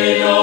Lord.